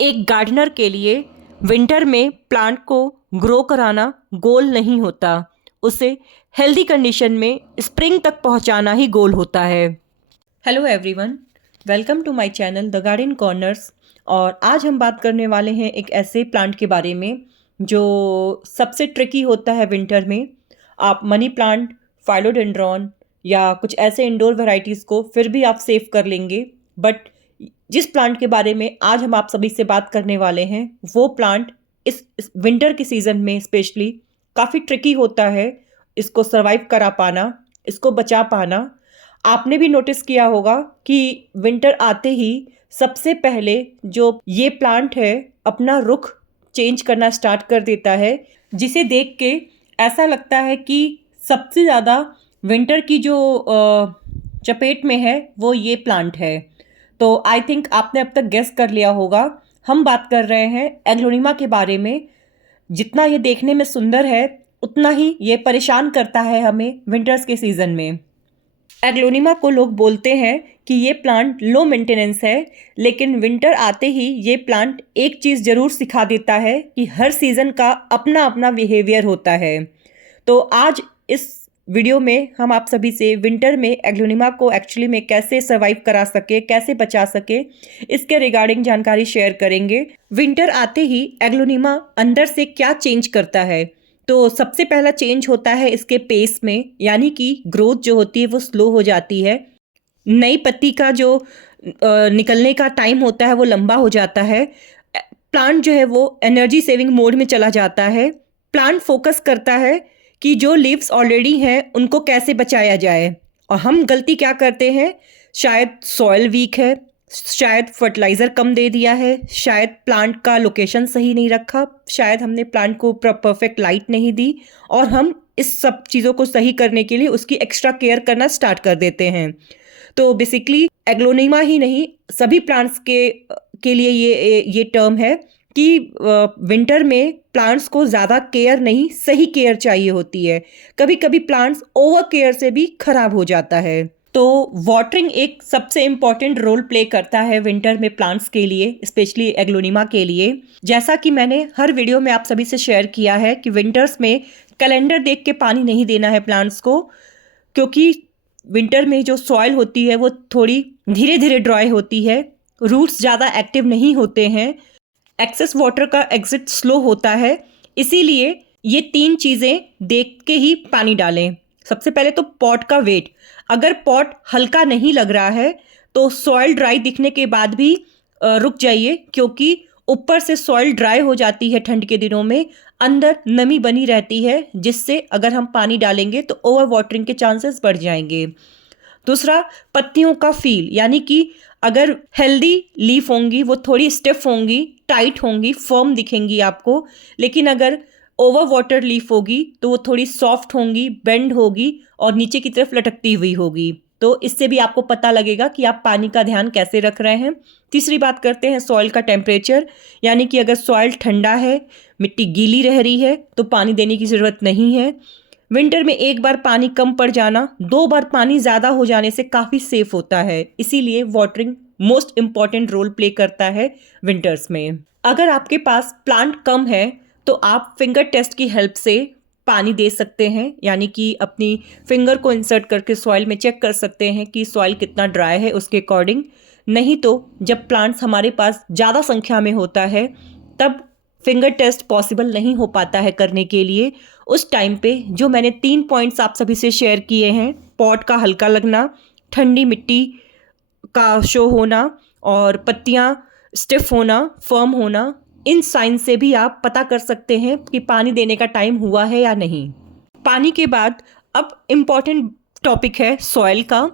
एक गार्डनर के लिए विंटर में प्लांट को ग्रो कराना गोल नहीं होता, उसे हेल्दी कंडीशन में स्प्रिंग तक पहुंचाना ही गोल होता है। Hello everyone, welcome to my channel the garden corners. और आज हम बात करने वाले हैं एक ऐसे प्लांट के बारे में जो सबसे ट्रिकी होता है विंटर में। आप मनी प्लांट, फाइलोडेंड्रॉन या कुछ ऐसे इंडोर वैरायटीज़ को फिर भी आप सेव कर लेंगे, बट जिस प्लांट के बारे में आज हम आप सभी से बात करने वाले हैं वो प्लांट इस विंटर के सीज़न में स्पेशली काफ़ी ट्रिकी होता है। इसको सरवाइव करा पाना, इसको बचा पाना। आपने भी नोटिस किया होगा कि विंटर आते ही सबसे पहले जो ये प्लांट है अपना रुख चेंज करना स्टार्ट कर देता है, जिसे देख के ऐसा लगता है कि सबसे ज़्यादा विंटर की जो चपेट में है वो ये प्लांट है। तो आई थिंक आपने अब तक गेस कर लिया होगा, हम बात कर रहे हैं एग्लोनिमा के बारे में। जितना ये देखने में सुंदर है उतना ही ये परेशान करता है हमें विंटर्स के सीज़न में। एग्लोनिमा को लोग बोलते हैं कि ये प्लांट लो मेंटेनेंस है, लेकिन विंटर आते ही ये प्लांट एक चीज़ ज़रूर सिखा देता है कि हर सीज़न का अपना अपना बिहेवियर होता है। तो आज इस वीडियो में हम आप सभी से विंटर में एग्लोनिमा को एक्चुअली में कैसे सर्वाइव करा सके, कैसे बचा सके, इसके रिगार्डिंग जानकारी शेयर करेंगे। विंटर आते ही एग्लोनिमा अंदर से क्या चेंज करता है, तो सबसे पहला चेंज होता है इसके पेस में, यानी कि ग्रोथ जो होती है वो स्लो हो जाती है। नई पत्ती का जो निकलने का टाइम होता है वो लंबा हो जाता है। प्लांट जो है वो एनर्जी सेविंग मोड में चला जाता है। प्लांट फोकस करता है कि जो लीव्स ऑलरेडी हैं उनको कैसे बचाया जाए। और हम गलती क्या करते हैं, शायद सॉइल वीक है, शायद फर्टिलाइज़र कम दे दिया है, शायद प्लांट का लोकेशन सही नहीं रखा, शायद हमने प्लांट को परफेक्ट लाइट नहीं दी, और हम इस सब चीज़ों को सही करने के लिए उसकी एक्स्ट्रा केयर करना स्टार्ट कर देते हैं। तो बेसिकली एग्लोनिमा ही नहीं, सभी प्लांट्स के लिए ये टर्म है कि विंटर में प्लांट्स को ज़्यादा केयर नहीं, सही केयर चाहिए होती है। कभी कभी प्लांट्स ओवर केयर से भी खराब हो जाता है। तो वाटरिंग एक सबसे इम्पॉर्टेंट रोल प्ले करता है विंटर में प्लांट्स के लिए, स्पेशली एग्लोनिमा के लिए। जैसा कि मैंने हर वीडियो में आप सभी से शेयर किया है कि विंटर्स में कैलेंडर देख के पानी नहीं देना है प्लांट्स को, क्योंकि विंटर में जो सॉइल होती है वो थोड़ी धीरे धीरे ड्राई होती है, रूट्स ज़्यादा एक्टिव नहीं होते हैं, एक्सेस वाटर का एग्जिट स्लो होता है। इसीलिए ये तीन चीज़ें देख के ही पानी डालें। सबसे पहले तो पॉट का वेट, अगर पॉट हल्का नहीं लग रहा है तो सॉइल ड्राई दिखने के बाद भी रुक जाइए, क्योंकि ऊपर से सॉइल ड्राई हो जाती है ठंड के दिनों में, अंदर नमी बनी रहती है, जिससे अगर हम पानी डालेंगे तो ओवर वाटरिंग के चांसेस बढ़ जाएंगे। दूसरा, पत्तियों का फील, यानी कि अगर हेल्दी लीफ होंगी वो थोड़ी स्टिफ होंगी, टाइट होंगी, फर्म दिखेंगी आपको, लेकिन अगर ओवर वाटर लीफ होगी तो वो थोड़ी सॉफ्ट होंगी, बेंड होगी और नीचे की तरफ लटकती हुई होगी। तो इससे भी आपको पता लगेगा कि आप पानी का ध्यान कैसे रख रहे हैं। तीसरी बात करते हैं सॉइल का टेम्परेचर, यानी कि अगर सॉइल ठंडा है, मिट्टी गीली रह रही है तो पानी देने की ज़रूरत नहीं है। विंटर में एक बार पानी कम पड़ जाना 2 बार पानी ज़्यादा हो जाने से काफ़ी सेफ होता है, इसीलिए watering most important role play करता है विंटर्स में। अगर आपके पास प्लांट कम है तो आप फिंगर टेस्ट की हेल्प से पानी दे सकते हैं, यानी कि अपनी फिंगर को इंसर्ट करके सॉइल में चेक कर सकते हैं कि सॉइल कितना ड्राई है उसके अकॉर्डिंग। नहीं तो जब प्लांट्स हमारे पास ज़्यादा संख्या में होता है तब फिंगर टेस्ट पॉसिबल नहीं हो पाता है करने के लिए। उस टाइम पे जो मैंने 3 पॉइंट्स आप सभी से शेयर किए हैं, पॉट का हल्का लगना, ठंडी मिट्टी का शो होना और पत्तियां स्टिफ होना, फर्म होना, इन साइन से भी आप पता कर सकते हैं कि पानी देने का टाइम हुआ है या नहीं। पानी के बाद अब इम्पॉर्टेंट टॉपिक है सॉइल का।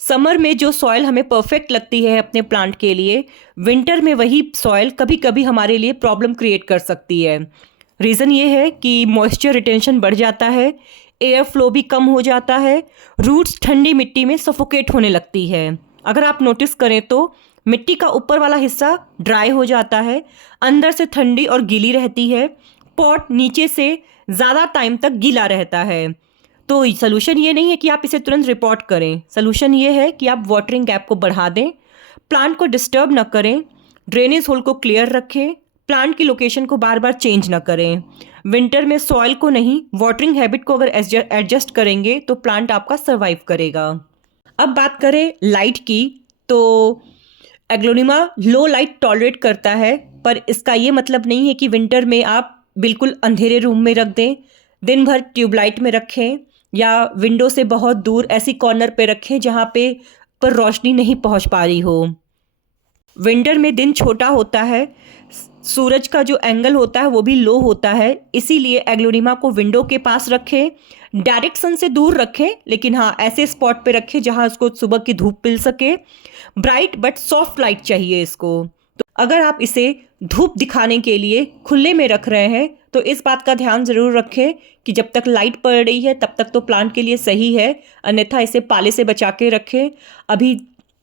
समर में जो सॉइल हमें परफेक्ट लगती है अपने प्लांट के लिए, विंटर में वही सॉइल कभी कभी हमारे लिए प्रॉब्लम क्रिएट कर सकती है। रीज़न ये है कि मॉइस्चर रिटेंशन बढ़ जाता है, एयर फ्लो भी कम हो जाता है, रूट्स ठंडी मिट्टी में सफोकेट होने लगती है। अगर आप नोटिस करें तो मिट्टी का ऊपर वाला हिस्सा ड्राई हो जाता है, अंदर से ठंडी और गीली रहती है, पॉट नीचे से ज़्यादा टाइम तक गीला रहता है। तो सोल्यूशन ये नहीं है कि आप इसे तुरंत रिपोर्ट करें, सोल्यूशन ये है कि आप वाटरिंग गैप को बढ़ा दें, प्लांट को डिस्टर्ब न करें, ड्रेनेज होल को क्लियर रखें, प्लांट की लोकेशन को बार बार चेंज ना करें। विंटर में सॉइल को नहीं, वाटरिंग हैबिट को अगर एडजस्ट करेंगे तो प्लांट आपका सर्वाइव करेगा। अब बात करें लाइट की, तो एग्लोनिमा लो लाइट टॉलरेट करता है, पर इसका ये मतलब नहीं है कि विंटर में आप बिल्कुल अंधेरे रूम में रख दें। दिन भर ट्यूबलाइट में रखें या विंडो से बहुत दूर ऐसी कॉर्नर पे रखें जहाँ पे पर रोशनी नहीं पहुँच पा रही हो। विंटर में दिन छोटा होता है, सूरज का जो एंगल होता है वो भी लो होता है, इसीलिए एग्लोनिमा को विंडो के पास रखें। डायरेक्ट सन से दूर रखें, लेकिन हाँ ऐसे स्पॉट पे रखें जहाँ उसको सुबह की धूप मिल सके। ब्राइट बट सॉफ्ट लाइट चाहिए इसको। तो अगर आप इसे धूप दिखाने के लिए खुले में रख रहे हैं तो इस बात का ध्यान ज़रूर रखें कि जब तक लाइट पड़ रही है तब तक तो प्लांट के लिए सही है, अन्यथा इसे पाले से बचा के रखें। अभी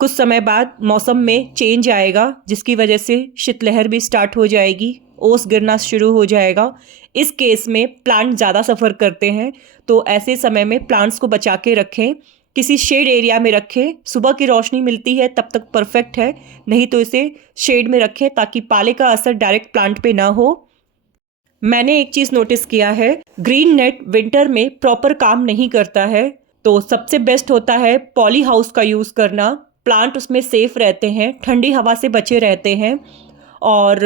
कुछ समय बाद मौसम में चेंज आएगा जिसकी वजह से शीतलहर भी स्टार्ट हो जाएगी, ओस गिरना शुरू हो जाएगा। इस केस में प्लांट ज़्यादा सफ़र करते हैं, तो ऐसे समय में प्लांट्स को बचा के रखें, किसी शेड एरिया में रखें। सुबह की रोशनी मिलती है तब तक परफेक्ट है, नहीं तो इसे शेड में रखें ताकि पाले का असर डायरेक्ट प्लांट पे ना हो। मैंने एक चीज़ नोटिस किया है, ग्रीन नेट विंटर में प्रॉपर काम नहीं करता है, तो सबसे बेस्ट होता है पॉली हाउस का यूज़ करना। प्लांट उसमें सेफ रहते हैं, ठंडी हवा से बचे रहते हैं और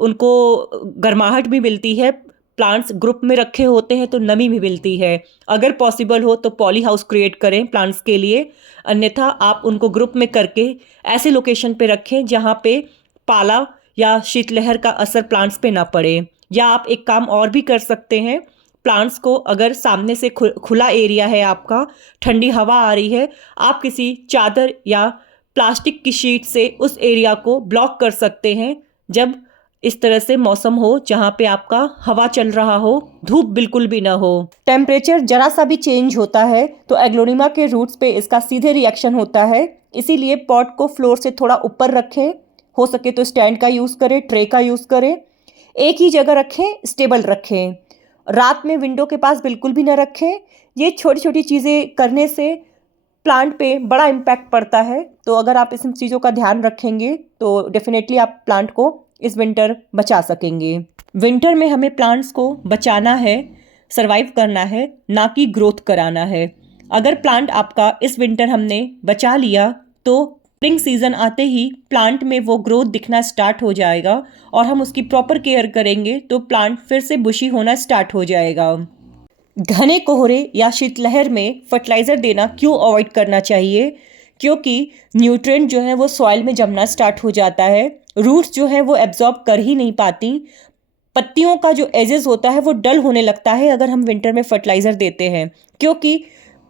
उनको गर्माहट भी मिलती है। प्लांट्स ग्रुप में रखे होते हैं तो नमी भी मिलती है। अगर पॉसिबल हो तो पॉली हाउस क्रिएट करें प्लांट्स के लिए, अन्यथा आप उनको ग्रुप में करके ऐसे लोकेशन पे रखें जहाँ पे पाला या शीतलहर का असर प्लांट्स पे ना पड़े। या आप एक काम और भी कर सकते हैं, प्लांट्स को अगर सामने से खुला एरिया है आपका, ठंडी हवा आ रही है, आप किसी चादर या प्लास्टिक की शीट से उस एरिया को ब्लॉक कर सकते हैं। जब इस तरह से मौसम हो जहाँ पे आपका हवा चल रहा हो, धूप बिल्कुल भी ना हो। टेम्परेचर जरा सा भी चेंज होता है तो एग्लोनिमा के रूट्स पे इसका सीधे रिएक्शन होता है, इसीलिए पॉट को फ्लोर से थोड़ा ऊपर रखें। हो सके तो स्टैंड का यूज़ करें, ट्रे का यूज़ करें। एक ही जगह रखें, स्टेबल रखें। रात में विंडो के पास बिल्कुल भी ना रखें। ये छोटी छोटी चीज़ें करने से प्लांट पे बड़ा इम्पैक्ट पड़ता है, तो अगर आप इस चीज़ों का ध्यान रखेंगे तो डेफिनेटली आप प्लांट को इस विंटर बचा सकेंगे। विंटर में हमें प्लांट्स को बचाना है, सरवाइव करना है, ना कि ग्रोथ कराना है। अगर प्लांट आपका इस विंटर हमने बचा लिया तो स्प्रिंग सीजन आते ही प्लांट में वो ग्रोथ दिखना स्टार्ट हो जाएगा और हम उसकी प्रॉपर केयर करेंगे तो प्लांट फिर से बुशी होना स्टार्ट हो जाएगा। घने कोहरे या शीतलहर में फर्टिलाइज़र देना क्यों अवॉइड करना चाहिए? क्योंकि न्यूट्रिएंट जो है वो सॉइल में जमना स्टार्ट हो जाता है, रूट्स जो है वो एब्जॉर्ब कर ही नहीं पाती, पत्तियों का जो एजेस होता है वो डल होने लगता है अगर हम विंटर में फर्टिलाइज़र देते हैं। क्योंकि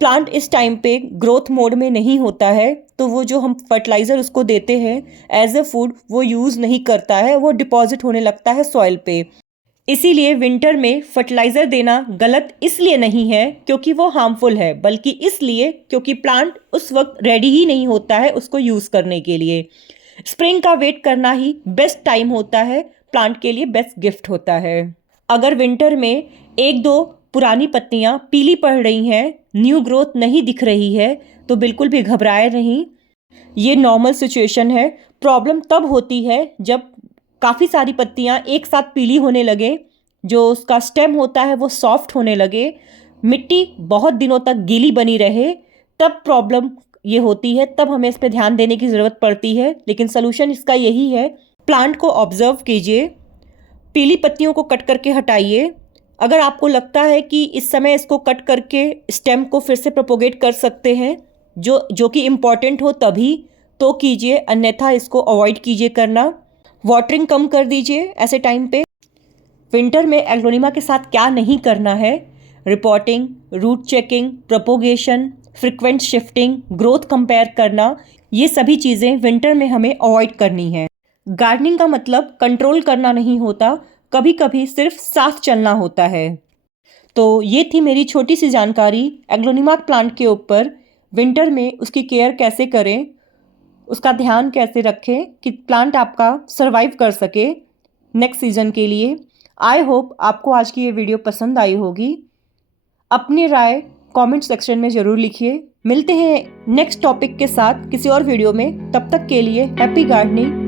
प्लांट इस टाइम पे ग्रोथ मोड में नहीं होता है, तो वो जो हम फर्टिलाइज़र उसको देते हैं एज अ फूड वो यूज़ नहीं करता है, वो डिपॉजिट होने लगता है सॉइल पे। इसीलिए विंटर में फर्टिलाइज़र देना गलत इसलिए नहीं है क्योंकि वो हार्मफुल है, बल्कि इसलिए क्योंकि प्लांट उस वक्त रेडी ही नहीं होता है उसको यूज़ करने के लिए। स्प्रिंग का वेट करना ही बेस्ट टाइम होता है, प्लांट के लिए बेस्ट गिफ्ट होता है। अगर विंटर में एक दो पुरानी पत्तियां पीली पड़ रही हैं, न्यू ग्रोथ नहीं दिख रही है, तो बिल्कुल भी घबराए नहीं, ये नॉर्मल सिचुएशन है। प्रॉब्लम तब होती है जब काफ़ी सारी पत्तियां एक साथ पीली होने लगे, जो उसका स्टेम होता है वो सॉफ्ट होने लगे, मिट्टी बहुत दिनों तक गीली बनी रहे, तब प्रॉब्लम ये होती है, तब हमें इस पर ध्यान देने की ज़रूरत पड़ती है। लेकिन सलूशन इसका यही है, प्लांट को ऑब्जर्व कीजिए, पीली पत्तियों को कट करके हटाइए। अगर आपको लगता है कि इस समय इसको कट करके स्टेम को फिर से प्रोपोगेट कर सकते हैं, जो कि इम्पॉर्टेंट हो तभी तो कीजिए, अन्यथा इसको अवॉइड कीजिए करना। वाटरिंग कम कर दीजिए ऐसे टाइम पे। विंटर में एग्लोनिमा के साथ क्या नहीं करना है? Repotting, root checking, propagation, frequent shifting, growth compare करना, ये सभी चीज़ें विंटर में हमें अवॉइड करनी है। गार्डनिंग का मतलब कंट्रोल करना नहीं होता, कभी कभी सिर्फ साथ चलना होता है। तो ये थी मेरी छोटी सी जानकारी एग्लोनिमा प्लांट के ऊपर। विंटर में उसकी केयर कैसे करें, उसका ध्यान कैसे रखें कि प्लांट आपका सरवाइव कर सके नेक्स्ट सीज़न के लिए। आई होप आपको आज की ये वीडियो पसंद आई होगी। अपनी राय कमेंट सेक्शन में ज़रूर लिखिए। मिलते हैं नेक्स्ट टॉपिक के साथ किसी और वीडियो में, तब तक के लिए हैप्पी गार्डनिंग।